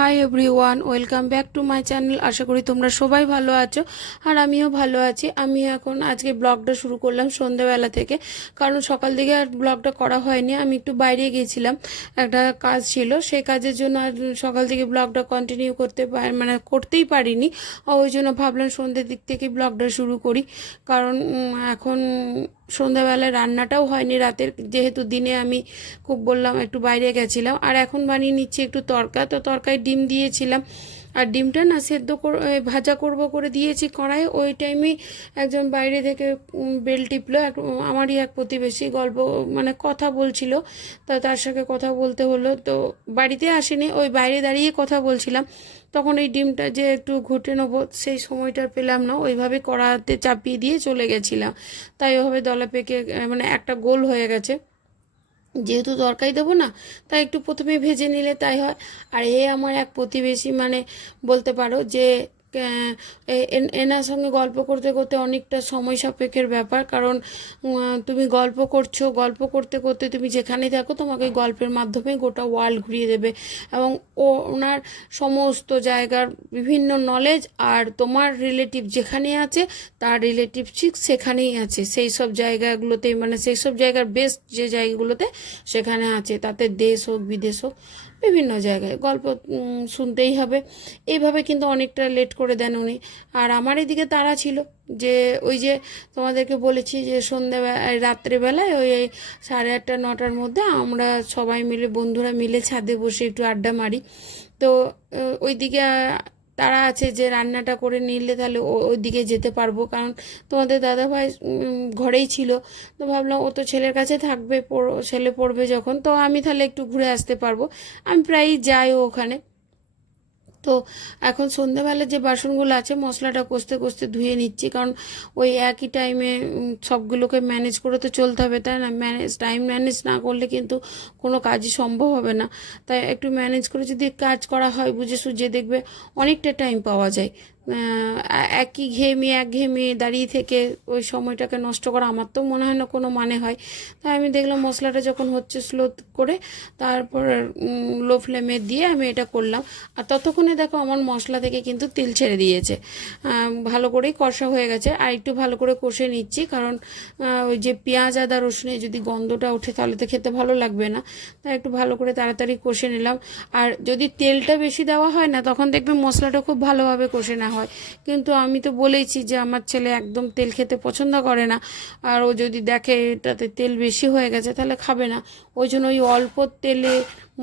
High everyone, welcome back to my channel. আশা করি তোমরা সবাই ভালো আছো আর আমিও ভালো আছি। আমি এখন আজকে ব্লগটা শুরু করলাম সন্ধ্যেবেলা থেকে, কারণ সকাল দিকে আর ব্লগটা করা হয়নি। আমি একটু বাইরে গিয়েছিলাম, একটা কাজ ছিল, সেই কাজের জন্য আর সকাল থেকে ব্লগটা কন্টিনিউ করতেই পারিনি। ওই জন্য ভাবলাম সন্ধ্যের দিক থেকে ব্লগটা শুরু করি, কারণ এখন সন্ধ্যাবেলায় রান্নাটাও হয়নি রাতের, যেহেতু দিনে আমি খুব বললাম একটু বাইরে গেছিলাম। আর এখন বানিয়ে নিচ্ছি একটু তরকা, তো তরকায় ডিম দিয়েছিলাম, আর ডিমটা না ভাজা করব করে দিয়েছি কড়াইয়ে। ওই টাইমেই একজন বাইরে থেকে বেল টিপলো, আমারই এক প্রতিবেশী গল্প কথা বলছিল, তা তার সাথে কথা বলতে হলো। তো বাড়িতে আসেনি, ওই বাইরে দাঁড়িয়ে কথা বলছিলাম, তখন এই ডিমটা যে একটু ঘুটে নেবো সেই সময়টা পেলাম না, ওইভাবে কড়াতে চাপিয়ে দিয়ে চলে গেছিলাম। তাই ওভাবে দলা পেকে একটা গোল হয়ে গেছে। যেহেতু তরকারি দেবো না, তাই একটু প্রথমে ভেজে নিলে তাই হয়। আর আমার এক প্রতিবেশী, বলতে পারো যে এনার সঙ্গে গল্প করতে করতে অনেকটা সময় সাপেক্ষের ব্যাপার, কারণ তুমি গল্প করতে করতে তুমি যেখানে থাকো তোমাকে গল্পের মাধ্যমে গোটা ওয়ার্ল্ড ঘুরিয়ে দেবে, এবং ওনার সমস্ত জায়গার বিভিন্ন নলেজ, আর তোমার রিলেটিভ যেখানে আছে তার রিলেটিভ ঠিক সেখানেই আছে, সেই সব জায়গাগুলোতেই, সেই সব জায়গার বেস্ট যে জায়গাগুলোতে সেখানে আছে, তাতে দেশ হোক বিদেশ হোক বিভিন্ন জায়গায় গল্প শুনতেই হবে। এইভাবে কিন্তু অনেকটা লেট করে দেন উনি। আর আমার এদিকে তাড়া ছিল, যে ওই যে তোমাদেরকে বলেছি যে রাত্রেবেলায় ওই 8:30 9টার মধ্যে আমরা সবাই মিলে, বন্ধুরা মিলে ছাদে বসে একটু আড্ডা মারি। তো ওইদিকে তারা আছে যে রান্নাটা করে নিলে তাহলে ওইদিকে যেতে পারবো, কারণ তোমাদের দাদাভাই ঘরেই ছিল। তো ভাবলাম ও তো ছেলের কাছে থাকবে, ছেলে পড়বে যখন, তো আমি তাহলে একটু ঘুরে আসতে পারবো। আমি প্রায়ই যাইও ওখানে। তো এখন সন্ধ্যাবেলা যে বাসনগুলো আছে মশলাটা কষতে কষতে ধুয়ে নিচ্ছি, কারণ ওই একই টাইমে সবগুলোকে ম্যানেজ করে তো চলতে হবে, তাই না? টাইম ম্যানেজ না করলে কিন্তু কোনো কাজই সম্ভব হবে না। তাই একটু ম্যানেজ করে যদি কাজ করা হয় বুঝে সুঝে, দেখবে অনেকটা টাইম পাওয়া যায়। এক ঘেয়েমি দাঁড়িয়ে থেকে ওই সময়টাকে নষ্ট করা আমার তো মনে হয় না কোনো মানে হয়। তাই আমি দেখলাম মশলাটা যখন হচ্ছে স্লো করে, তারপর লো ফ্লেমে দিয়ে আমি এটা করলাম। আর ততক্ষণে দেখো আমার মশলা থেকে কিন্তু তেল ছেড়ে দিয়েছে, ভালো করেই কষা হয়ে গেছে। আর একটু ভালো করে কষে নিচ্ছি, কারণ ওই যে পেঁয়াজ আদা রসুনের যদি গন্ধটা ওঠে তাহলে তো খেতে ভালো লাগবে না। তাই একটু ভালো করে তাড়াতাড়ি কষে নিলাম। আর যদি তেলটা বেশি দেওয়া হয় না, তখন দেখবে মশলাটা খুব ভালোভাবে কষে না হয়। কিন্তু আমি তো বলেইছি যে আমার ছেলে একদম তেল খেতে পছন্দ করে না, আর ও যদি দেখে এটাতে তেল বেশি হয়ে গেছে তাহলে খাবে না। ওই জন্য ওই অল্প তেলে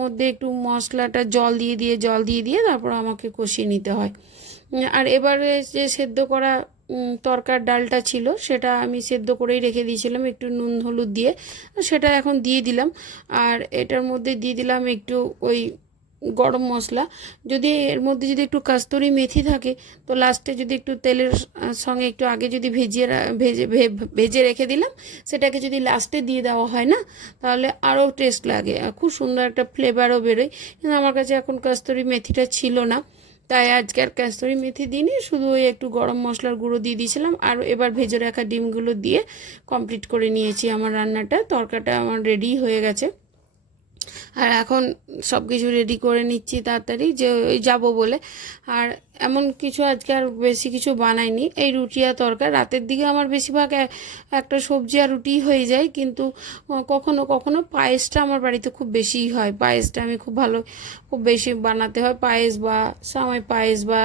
মধ্যে একটু মশলাটা জল দিয়ে দিয়ে তারপর আমাকে কষিয়ে নিতে হয়। আর এবারে যে সেদ্ধ করা তরকার ডালটা ছিল, সেটা আমি সেদ্ধ করেই রেখে দিয়েছিলাম একটু নুন হলুদ দিয়ে, সেটা এখন দিয়ে দিলাম। আর এটার মধ্যে দিয়ে দিলাম একটু ওই গরম মশলা। যদি এর মধ্যে যদি একটু কাস্তুরি মেথি থাকে, তো লাস্টে যদি একটু তেলের সঙ্গে একটু আগে যদি ভেজে রেখে দিলাম, সেটাকে যদি লাস্টে দিয়ে দেওয়া হয় না, তাহলে আরও টেস্ট লাগে, খুব সুন্দর একটা ফ্লেভারও বেরোয়। কিন্তু আমার কাছে এখন কাস্তুরি মেথিটা ছিল না, তাই আজকে আর কাস্তুরি মেথি দিইনি, শুধু ওই একটু গরম মশলার গুঁড়ো দিয়ে দিয়েছিলাম। আর এবার ভেজে রাখা ডিমগুলো দিয়ে কমপ্লিট করে নিয়েছি আমার রান্নাটা। তরকাটা আমার রেডি হয়ে গেছে। আর এখন সব কিছু রেডি করে নিচ্ছি তাড়াতাড়ি, যে ওই যাবো বলে। আর এমন কিছু আজকে আর বেশি কিছু বানাইনি, এই রুটি আর তরকারি। রাতের দিকে আমার বেশিরভাগ একটা সবজি আর রুটি হয়ে যায়, কিন্তু কখনো কখনো পায়েসটা আমার বাড়িতে খুব বেশিই হয়। পায়েসটা আমি খুব বেশি বানাতে হয়, পায়েস বা সামাই পায়েস বা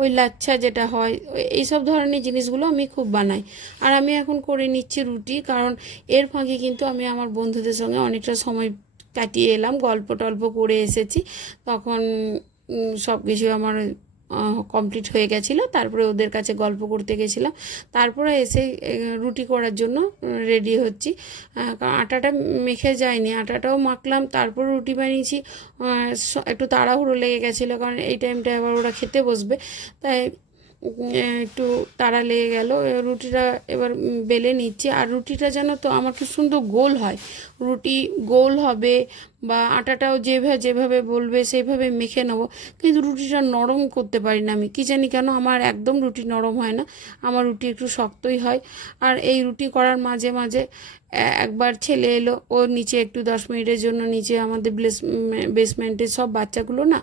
ওই লাচ্ছা যেটা হয়, এইসব ধরনের জিনিসগুলো আমি খুব বানাই। আর আমি এখন করে নিচ্ছি রুটি, কারণ এর ফাঁকে কিন্তু আমি আমার বন্ধুদের সঙ্গে অনেকটা সময় কাটিয়ে এলাম, গল্প টল্প করে এসেছি। তখন সব কিছু আমার কমপ্লিট হয়ে গেছিলো। তারপরে ওদের কাছে গল্প করতে গেছিলাম, তারপরে এসে রুটি করার জন্য রেডি হচ্ছি। কারণ আটাটা মেখে যায়নি, আটাটাও মাখলাম, তারপর রুটি বানিয়েছি। একটু তাড়াহুড়ো লেগে গেছিলো, কারণ এই টাইমটা আবার ওরা খেতে বসবে, তাই একটু তাড়া লেগে গেল। রুটিটা এবার বেলে নিচ্ছি। আর রুটিটা যেন তো আমার খুব সুন্দর গোল হয়, রুটি গোল হবে, বা আটাটাও যেভাবে বলবে সেইভাবে মেখে নেবো, কিন্তু রুটিটা নরম করতে পারি না আমি, কী জানি কেন আমার একদম রুটি নরম হয় না, আমার রুটি একটু শক্তই হয়। আর এই রুটি করার মাঝে মাঝে একবার ছেলে এলো, ও নিচে একটু 10 মিনিটের জন্য, নিচে আমাদের বেসমেন্টের সব বাচ্চাগুলো না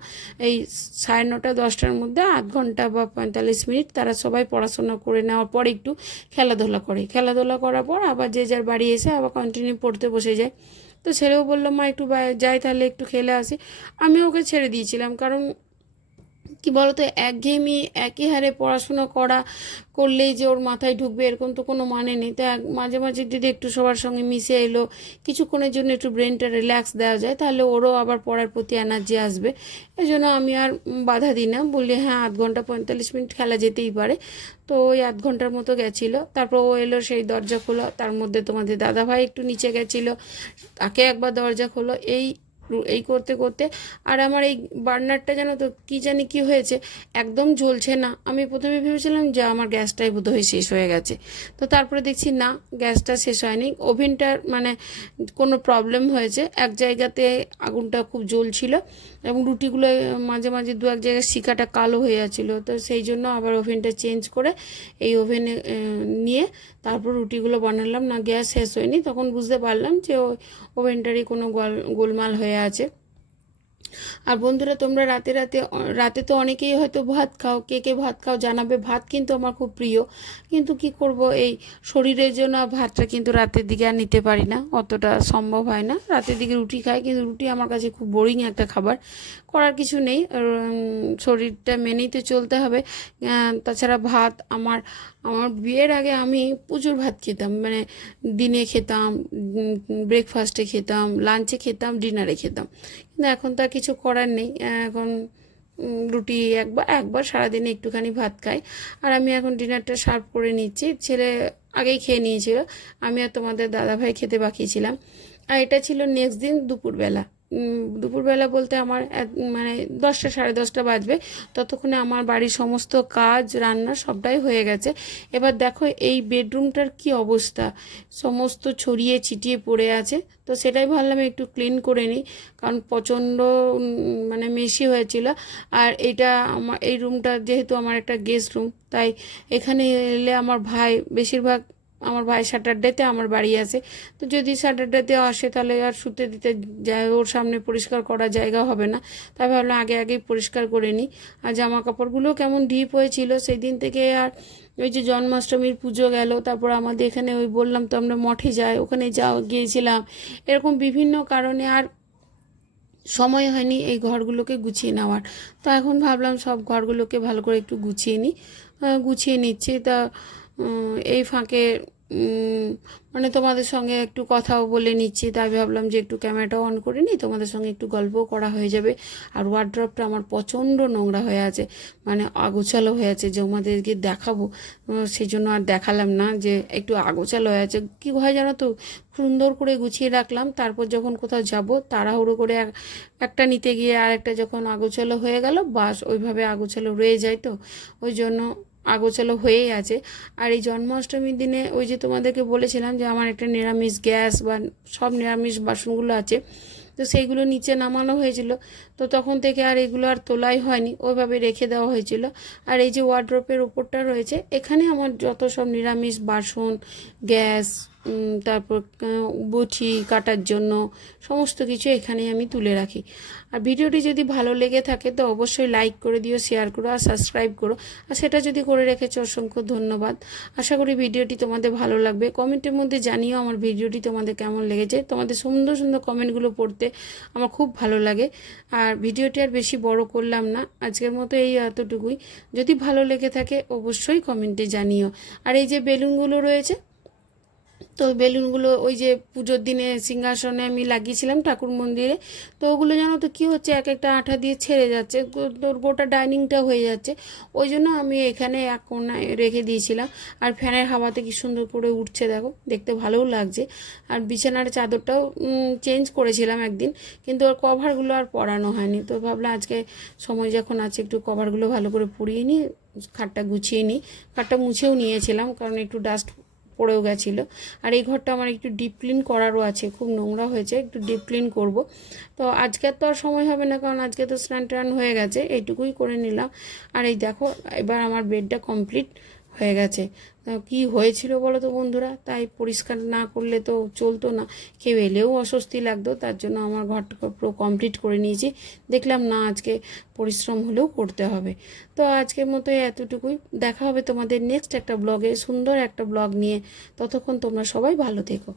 এই 9:30-10টার মধ্যে আধ ঘন্টা বা 45 মিনিট তারা সবাই পড়াশোনা করে নেওয়ার পর একটু খেলাধুলা করে, খেলাধুলা করার পর আবার যে যার বাড়ি এসে আবার কন্টিনিউ পড়তে বসে যায়। তো ছেলেও বললো মা একটু যাই তাহলে একটু খেলে আসি। আমি ওকে ছেড়ে দিয়েছিলাম, কারণ কি বলতো, একঘেয়েমি একই হারে পড়াশোনা করলেই যে ওর মাথায় ঢুকবে এরকম তো কোনো মানে নেই। তো মাঝে মাঝে যদি একটু সবার সঙ্গে মিশে এলো, কিছুক্ষণের জন্য একটু ব্রেনটা রিল্যাক্স দেওয়া যায়, তাহলে ওরও আবার পড়ার প্রতি এনার্জি আসবে। এই জন্য আমি আর বাধা দিই না, বললি হ্যাঁ আধ ঘন্টা 45 মিনিট খেলা যেতেই পারে। তো ওই আধ ঘন্টার মতো গেছিলো, তারপর ও এলো, সেই দরজা খোলো, তার মধ্যে তোমাদের দাদাভাই একটু নিচে গেছিলো, তাকে একবার দরজা খোলো, এই করতে করতে। আর আমার এই বার্নারটা জানো তো কী জানি কী হয়েছে, একদম জ্বলছে না। আমি প্রথমে ভেবেছিলাম যে আমার গ্যাসটাই বোধহয় শেষ হয়ে গেছে, তো তারপরে দেখছি না, গ্যাসটা শেষ হয়নি, ওভেনটার মানে কোনো প্রবলেম হয়েছে, এক জায়গাতে আগুনটা খুব জ্বলছিল এবং রুটিগুলো মাঝে মাঝে দু এক জায়গায় শিকাটা কালো হয়ে যাচ্ছিলো। তো সেই জন্য আবার ওভেনটা চেঞ্জ করে এই ওভেনে নিয়ে তারপর রুটিগুলো বানালাম। না, গ্যাস শেষ হয়নি, তখন বুঝতে পারলাম যে ওভেনটারই কোনো গোলমাল হয়ে আছে। আর বন্ধুরা, তোমরা রাতে তো অনেকেই হয়তো ভাত খাও, কে কে ভাত খাও জানাবে। ভাত কিন্তু আমার খুব প্রিয়, কিন্তু কি করব, এই শরীরের জন্য ভাতটা কিন্তু রাতের দিকে আর নিতে পারি না, অতটা সম্ভব হয় না। রাতের দিকে রুটি খাই, কিন্তু রুটি আমার কাছে খুব বোরিং একটা খাবার, করার কিছু নেই, শরীরটা মেনেই তো চলতে হবে। তাছাড়া ভাত আমার বিয়ের আগে আমি প্রচুর ভাত খেতাম, মানে দিনে খেতাম, ব্রেকফাস্টে খেতাম, লাঞ্চে খেতাম, ডিনারে খেতাম। কিন্তু এখন তো আর কিছু করার নেই, এখন রুটি একবার সারাদিনে একটুখানি ভাত খাই। আর আমি এখন ডিনারটা সার্ভ করে নিচ্ছি, ছেলে আগেই খেয়ে নিয়েছিল, আমি আর তোমাদের দাদাভাই খেতে বাকিছিলাম। আর এটা ছিল নেক্সট দিন দুপুরবেলা। দুপুরবেলা বলতে আমার মানে 10টা 10:30 বাজবে, ততক্ষণে আমার বাড়ির সমস্ত কাজ রান্না সবটাই হয়ে গেছে। এবার দেখো এই বেডরুমটার কি অবস্থা, সমস্ত ছড়িয়ে ছিটিয়ে পড়ে আছে। তো সেটাই ভাবলাম একটু ক্লিন করে নিই, কারণ প্রচণ্ড মানে মেশি হয়েছিল। আর এই রুমটা যেহেতু আমার একটা গেস্ট রুম, তাই এখানে এলে আমার ভাই স্যাটারডেতে আমার বাড়ি আসে। তো যদি স্যাটারডেতে আসে তাহলে আর শুতে দিতে যায়, ওর সামনে পরিষ্কার করার জায়গা হবে না, তাই ভাবলাম আগেই পরিষ্কার করে নিই। আর জামা কাপড়গুলো কেমন ডিপ হয়েছিল সেই দিন থেকে। আর ওই যে জন্মাষ্টমীর পুজো গেল, তারপর আমাদের এখানে ওই বললাম তো আমরা মঠে যাই, ওখানে গিয়েছিলাম, এরকম বিভিন্ন কারণে আর সময় হয়নি এই ঘরগুলোকে গুছিয়ে নেওয়ার। তো এখন ভাবলাম সব ঘরগুলোকে ভালো করে একটু গুছিয়ে নিচ্ছি। তা এই ফাঁকে মানে তোমাদের সঙ্গে একটু কথাও বলে নিচ্ছি, তাই ভাবলাম যে একটু ক্যামেরাটাও অন করে নিই, তোমাদের সঙ্গে একটু গল্পও করা হয়ে যাবে। আর ওয়ার্ড্রপটা আমার প্রচণ্ড নোংরা হয়ে আছে, মানে আগোছালো হয়ে আছে, যে আমাদেরকে দেখাবো সেই জন্য আর দেখালাম না, যে একটু আগোছালো হয়ে আছে। কী হয় জানো তো, সুন্দর করে গুছিয়ে রাখলাম, তারপর যখন কোথাও যাব তাড়াহুড়ো করে একটা নিতে গিয়ে আর একটা যখন আগোছালো হয়ে গেল, বাস ওইভাবে আগোছালো রয়ে যায়, তো ওই জন্য আগোছালো হয়েই আছে। আর এই জন্মাষ্টমীর দিনে ওই যে তোমাদেরকে বলেছিলাম যে আমার একটা নিরামিষ গ্যাস বা সব নিরামিষ বাসনগুলো আছে, তো সেইগুলো নিচে নামানো হয়েছিল। তো তখন থেকে আর এগুলো আর তোলাই হয়নি, ওইভাবে রেখে দেওয়া হয়েছিল। আর এই যে ওয়ার্ড্রপের ওপরটা রয়েছে, এখানে আমার যত সব নিরামিষ বাসন, গ্যাস, তারপর বটি কাটার জন্য সমস্ত কিছু এখানেই আমি তুলে রাখি। আর ভিডিওটি যদি ভালো লেগে থাকে তো অবশ্যই লাইক করে দিও, শেয়ার করো আর সাবস্ক্রাইব করো। আর সেটা যদি করে রেখেছো অসংখ্য ধন্যবাদ। আশা করি ভিডিওটি তোমাদের ভালো লাগবে। কমেন্টের মধ্যে জানিও আমার ভিডিওটি তোমাদের কেমন লেগেছে। তোমাদের সুন্দর সুন্দর কমেন্টগুলো পড়তে আমার খুব ভালো লাগে। আর ভিডিওটি আর বেশি বড় করলাম না, আজকের মতো এই এতটুকুই। যদি ভালো লেগে থাকে অবশ্যই কমেন্টে জানিও। আর এই যে বেলুনগুলো রয়েছে, তো বেলুনগুলো ওই যে পুজোর দিনে সিংহাসনে আমি লাগিয়েছিলাম ঠাকুর মন্দিরে, তো ওগুলো জানো তো কী হচ্ছে, এক একটা আঠা দিয়ে ছেড়ে যাচ্ছে, তোর গোটা ডাইনিংটা হয়ে যাচ্ছে। ওই জন্য আমি এখানে এক কোণায় রেখে দিয়েছিলাম। আর ফ্যানের হাওয়াতে কি সুন্দর করে উঠছে, দেখো, দেখতে ভালোও লাগছে। আর বিছানার চাদরটাও চেঞ্জ করেছিলাম একদিন, কিন্তু ওর কভারগুলো আর পরানো হয়নি। তো ভাবলাম আজকে সময় যখন আছে একটু কভারগুলো ভালো করে পরিয়ে নিই, খাটটা গুছিয়ে নিই। খাটটা মুছেও নিয়েছিলাম, কারণ একটু ডাস্ট পড়েও গেছিলো। আর এই ঘরটা আমার একটু ডিপ ক্লিন করারও আছে, খুব নোংরা হয়েছে, একটু ডিপ ক্লিন করব। তো আজকে তো আর সময় হবে না, কারণ আজকে তো স্নান টান হয়ে গেছে, এইটুকুই করে নিলাম। আর এই দেখো এবার আমার বেডটা কমপ্লিট হয়ে গেছে। কি হয়েছিল বলো তো বন্ধুরা, তাই পরিষ্কার না করলে তো চলতো না, কেউ এলেও অস্বস্তি লাগতো, তার জন্য আমার ঘরটা পুরো কমপ্লিট করে নিয়েছি। দেখলাম না আজকে পরিশ্রম হলেও করতে হবে। তো আজকের মতো এতটুকুই, দেখা হবে তোমাদের নেক্সট একটা ব্লগে, সুন্দর একটা ব্লগ নিয়ে। ততক্ষণ তোমরা সবাই ভালো থেকো।